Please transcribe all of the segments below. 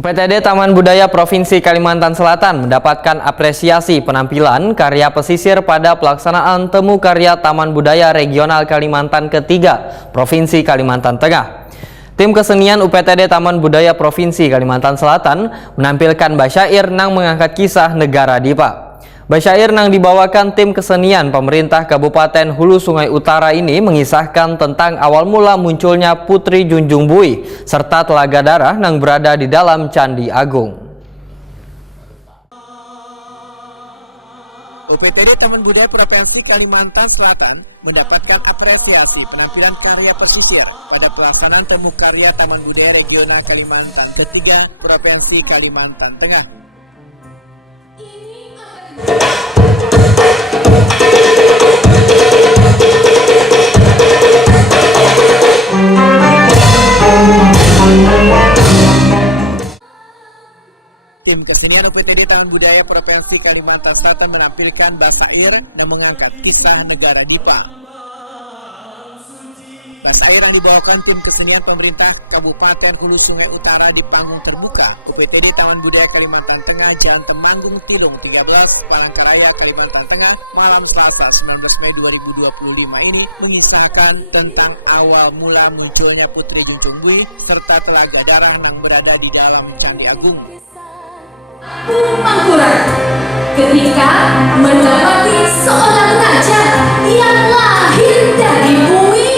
UPTD Taman Budaya Provinsi Kalimantan Selatan mendapatkan apresiasi penampilan karya pesisir pada pelaksanaan Temu Karya Taman Budaya Regional Kalimantan ketiga Provinsi Kalimantan Tengah. Tim kesenian UPTD Taman Budaya Provinsi Kalimantan Selatan menampilkan basyair nang mengangkat kisah negara Dipa. Basyair nang dibawakan tim kesenian pemerintah Kabupaten Hulu Sungai Utara ini mengisahkan tentang awal mula munculnya Putri Junjung Bui serta telaga darah nang berada di dalam Candi Agung. UPTD Taman Budaya Provinsi Kalimantan Selatan mendapatkan apresiasi penampilan karya pesisir pada pelaksanaan Temu Karya Taman Budaya Regional Kalimantan ketiga Provinsi Kalimantan Tengah. Tim kesenian UPTD Taman Budaya Provinsi Kalimantan Selatan menampilkan basyair yang mengangkat kisah negara Dipa. Basyair yang dibawakan tim kesenian pemerintah Kabupaten Hulu Sungai Utara di panggung terbuka UPTD Taman Budaya Kalimantan Tengah Jalan Temanggung Tidung 13, Palangkaraya, Kalimantan Tengah, malam Selasa 19 Mei 2025 ini mengisahkan tentang awal mula munculnya Putri Junjung Bui serta telaga darah yang berada di dalam Candi Agung. Mangkurat ketika mendapati seorang raja yang lahir dari bumi.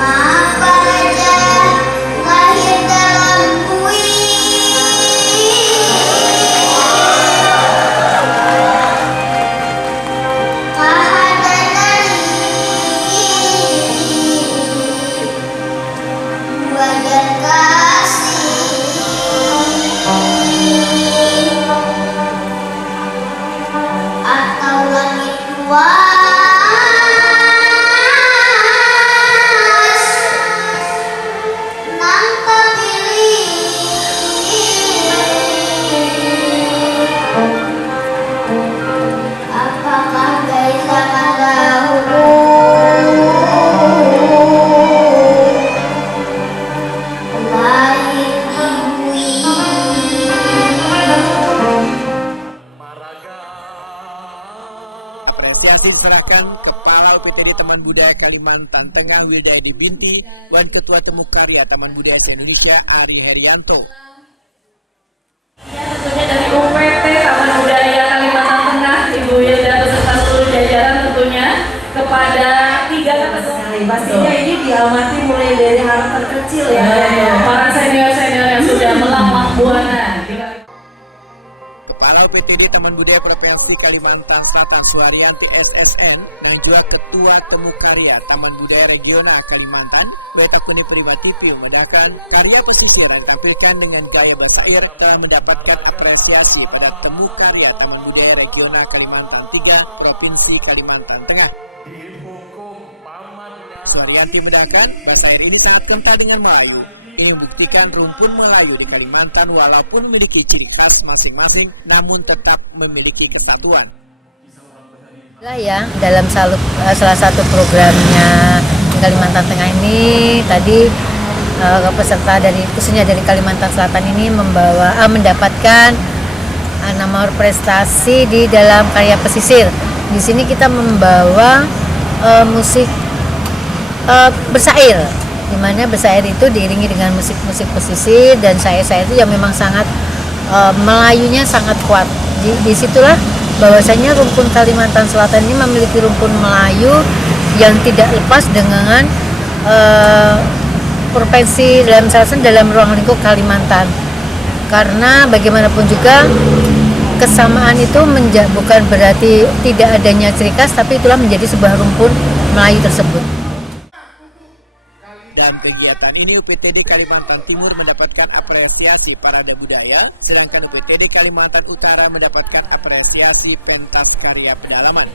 Mengapa raja lahir dalam bui? Kahadanari wajar kasih atau langit luas. Apakah dari zaman dahulu lahir di bui? Apresiasi diserahkan Kepala UPTD Taman Budaya Kalimantan Tengah Widayadi Binti dan Ketua Temu Karya Taman Budaya se-Indonesia Ari Herianto. Ya, tentunya dari UPT Taman Budaya Kalimantan Tengah, Ibu Yelda beserta seluruh jajaran tentunya kepada tiga sekali. Pastinya ini diamati mulai dari hal terkecil ya. Para senior-senior yang sudah melanglang buana. Kepala UPTD Taman Budaya Provinsi Kalimantan Selatan Suharyanti SSN dan juga Ketua Temu Karya Taman Budaya Regional Kalimantan Wetakuni Prima TV membedakan karya pesisir yang ditampilkan dengan gaya basyair telah mendapatkan apresiasi pada Temu Karya Taman Budaya Regional Kalimantan 3 Provinsi Kalimantan Tengah. Suharyanti menambahkan basyair ini sangat kental dengan Melayu. Ini membuktikan rumpun Melayu di Kalimantan walaupun memiliki ciri khas masing-masing namun tetap memiliki kesatuan. Ya, dalam salah satu programnya di Kalimantan Tengah ini tadi peserta khususnya dari Kalimantan Selatan ini mendapatkan nomor prestasi di dalam karya pesisir. Di sini kita membawa musik bersair, di mana bersair itu diiringi dengan musik-musik pesisir dan syair-syair itu yang memang sangat Melayunya sangat kuat. Disitulah bahwasanya rumpun Kalimantan Selatan ini memiliki rumpun Melayu yang tidak lepas dengan provinsi dalam Selatan dalam ruang lingkup Kalimantan. Karena bagaimanapun juga kesamaan itu bukan berarti tidak adanya ciri khas, tapi itulah menjadi sebuah rumpun Melayu tersebut. Dan kegiatan ini UPTD Kalimantan Timur mendapatkan apresiasi parade budaya, sedangkan UPTD Kalimantan Utara mendapatkan apresiasi pentas karya pedalaman.